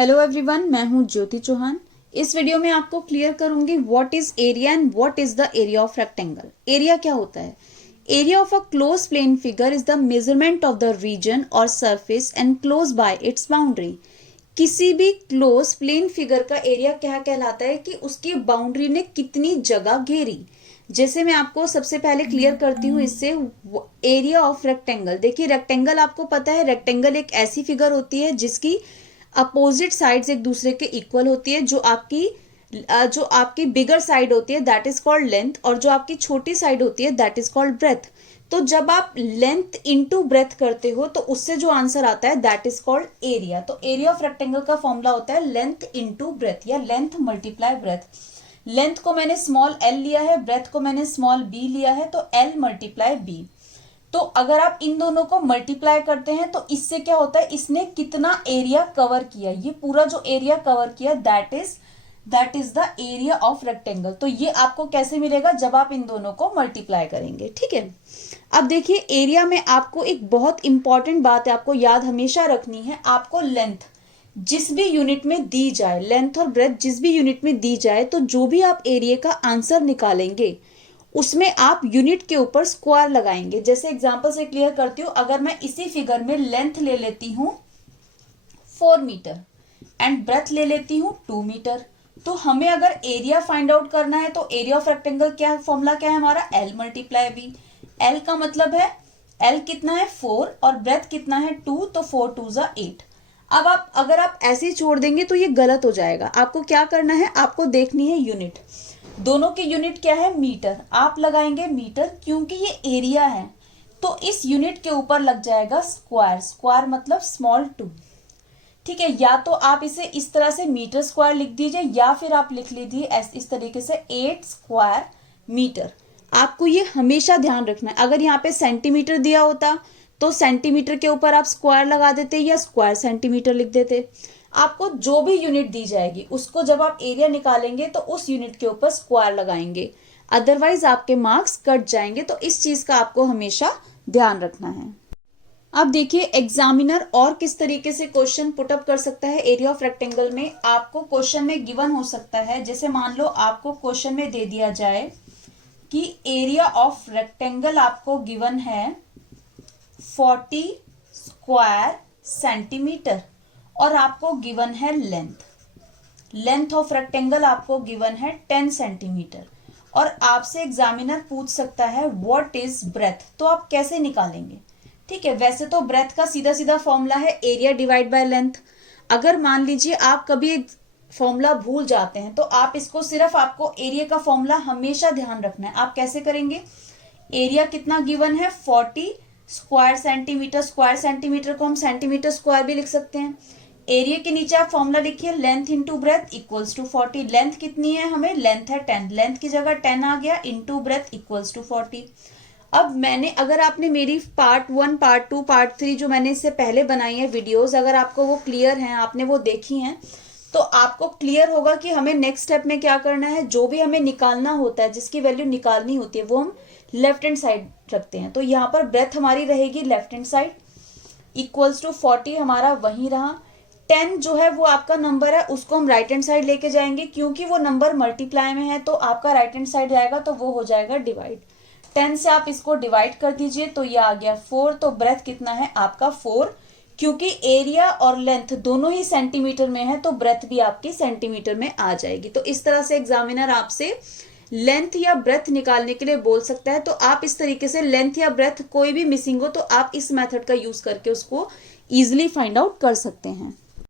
Hello everyone, मैं हूं ज्योति चौहान। इस वीडियो में आपको क्लियर करूंगी what is area and what is the area of rectangle. Area क्या होता है? Area of a close plane figure is the measurement of the region और surface and close by its boundary. किसी भी close plane figure का area क्या कहलाता है कि उसकी बाउंड्री ने कितनी जगह घेरी। जैसे मैं आपको सबसे पहले क्लियर करती हूँ इससे एरिया ऑफ रेक्टेंगल। देखिए, रेक्टेंगल आपको पता है, रेक्टेंगल एक ऐसी फिगर होती है जिसकी अपोजिट साइड्स एक दूसरे के इक्वल होती है। जो आपकी बिगर साइड होती है दैट इज कॉल्ड लेंथ, और जो आपकी छोटी साइड होती है दैट इज कॉल्ड ब्रेथ। तो जब आप लेंथ इनटू ब्रेथ करते हो तो उससे जो आंसर आता है दैट इज कॉल्ड एरिया। तो एरिया ऑफ रेक्टेंगल का फॉर्मूला होता है लेंथ इनटू ब्रेथ या लेंथ मल्टीप्लाई ब्रेथ। लेंथ को मैंने स्मॉल एल लिया है, ब्रेथ को मैंने स्मॉल बी लिया है, तो एल मल्टीप्लाई बी। तो अगर आप इन दोनों को मल्टीप्लाई करते हैं तो इससे क्या होता है, इसने कितना एरिया कवर किया, ये पूरा जो एरिया कवर किया that is the area of rectangle. तो ये आपको कैसे मिलेगा? जब आप इन दोनों को मल्टीप्लाई करेंगे। ठीक है, अब देखिए एरिया में आपको एक बहुत इंपॉर्टेंट बात है, आपको याद हमेशा रखनी है। आपको लेंथ जिस भी यूनिट में दी जाए, लेंथ और ब्रेथ जिस भी यूनिट में दी जाए, तो जो भी आप एरिया का आंसर निकालेंगे उसमें आप यूनिट के ऊपर स्क्वायर लगाएंगे। जैसे एग्जांपल से क्लियर करती हूँ, अगर मैं इसी फिगर में लेंथ ले लेती हूँ 4 मीटर एंड ब्रेथ ले लेती हूँ 2 मीटर, तो हमें अगर एरिया फाइंड आउट करना है तो एरिया ऑफ रेक्टेंगल क्या फॉर्मूला क्या है हमारा? L multiply B. एल का मतलब है, एल कितना है 4 और ब्रेथ कितना है 2, तो 4 2 जा 8। अब अगर आप ऐसे ही छोड़ देंगे तो ये गलत हो जाएगा। आपको क्या करना है, आपको देखनी है यूनिट। दोनों की यूनिट क्या है? मीटर। आप लगाएंगे मीटर क्योंकि ये एरिया है, तो इस यूनिट के ऊपर लग जाएगा स्क्वायर। स्क्वायर मतलब स्मॉल 2। ठीक है, या तो आप इसे इस तरह से मीटर स्क्वायर लिख दीजिए या फिर आप लिख लीजिए इस तरीके से 8 स्क्वायर मीटर। आपको ये हमेशा ध्यान रखना है। अगर यहाँ पे सेंटीमीटर दिया होता तो सेंटीमीटर के ऊपर आप स्क्वायर लगा देते या स्क्वायर सेंटीमीटर लिख देते। आपको जो भी यूनिट दी जाएगी उसको जब आप एरिया निकालेंगे तो उस यूनिट के ऊपर स्क्वायर लगाएंगे, अदरवाइज आपके मार्क्स कट जाएंगे। तो इस चीज का आपको हमेशा ध्यान रखना है। अब देखिए एग्जामिनर और किस तरीके से क्वेश्चन पुटअप कर सकता है एरिया ऑफ रेक्टेंगल में। आपको क्वेश्चन में गिवन हो सकता है, जैसे मान लो आपको क्वेश्चन में दे दिया जाए कि एरिया ऑफ रेक्टेंगल आपको गिवन है 40 स्क्वायर सेंटीमीटर और आपको गिवन है लेंथ ऑफ रेक्टेंगल आपको गिवन है 10 सेंटीमीटर, और आपसे एग्जामिनर पूछ सकता है व्हाट इज ब्रेथ। तो आप कैसे निकालेंगे? ठीक है, वैसे तो ब्रेथ का सीधा सीधा फॉर्मूला है एरिया डिवाइड बाय लेंथ। अगर मान लीजिए आप कभी एक फॉर्मूला भूल जाते हैं तो आप इसको सिर्फ, आपको एरिया का फॉर्मूला हमेशा ध्यान रखना है। आप कैसे करेंगे? एरिया कितना गिवन है 40 स्क्वायर सेंटीमीटर। स्क्वायर सेंटीमीटर को हम सेंटीमीटर स्क्वायर भी लिख सकते हैं। एरिया के नीचे आप फॉर्मूला लिखिए length into breadth equals to 40। Length कितनी है हमें? लेंथ है 10, लेंथ की जगह 10 आ गया, इंटू ब्रेथ इक्वल्स टू 40। अब मैंने, अगर आपने मेरी पार्ट 1 पार्ट 2 पार्ट 3 जो मैंने इससे पहले बनाई है वीडियोस, अगर आपको वो क्लियर हैं, आपने वो देखी हैं, तो आपको क्लियर होगा कि हमें नेक्स्ट स्टेप में क्या करना है। जो भी हमें निकालना होता है, जिसकी वैल्यू निकालनी होती है, वो हम लेफ्ट हैंड साइड रखते हैं। तो यहाँ पर ब्रेथ हमारी रहेगी left hand side, equals to 40 हमारा वही रहा। 10 जो है वो आपका नंबर है, उसको हम राइट हैंड साइड लेके जाएंगे क्योंकि वो नंबर मल्टीप्लाई में है, तो आपका राइट हैंड साइड जाएगा तो वो हो जाएगा डिवाइड। 10 से आप इसको डिवाइड कर दीजिए तो ये आ गया 4। तो ब्रेथ कितना है आपका 4, क्योंकि एरिया और लेंथ दोनों ही सेंटीमीटर में है तो ब्रेथ भी आपकी सेंटीमीटर में आ जाएगी। तो इस तरह से एग्जामिनर आपसे लेंथ या ब्रेथ निकालने के लिए बोल सकता है। तो आप इस तरीके से लेंथ या ब्रेथ कोई भी मिसिंग हो तो आप इस मेथड का यूज करके उसको इजिली फाइंड आउट कर सकते हैं।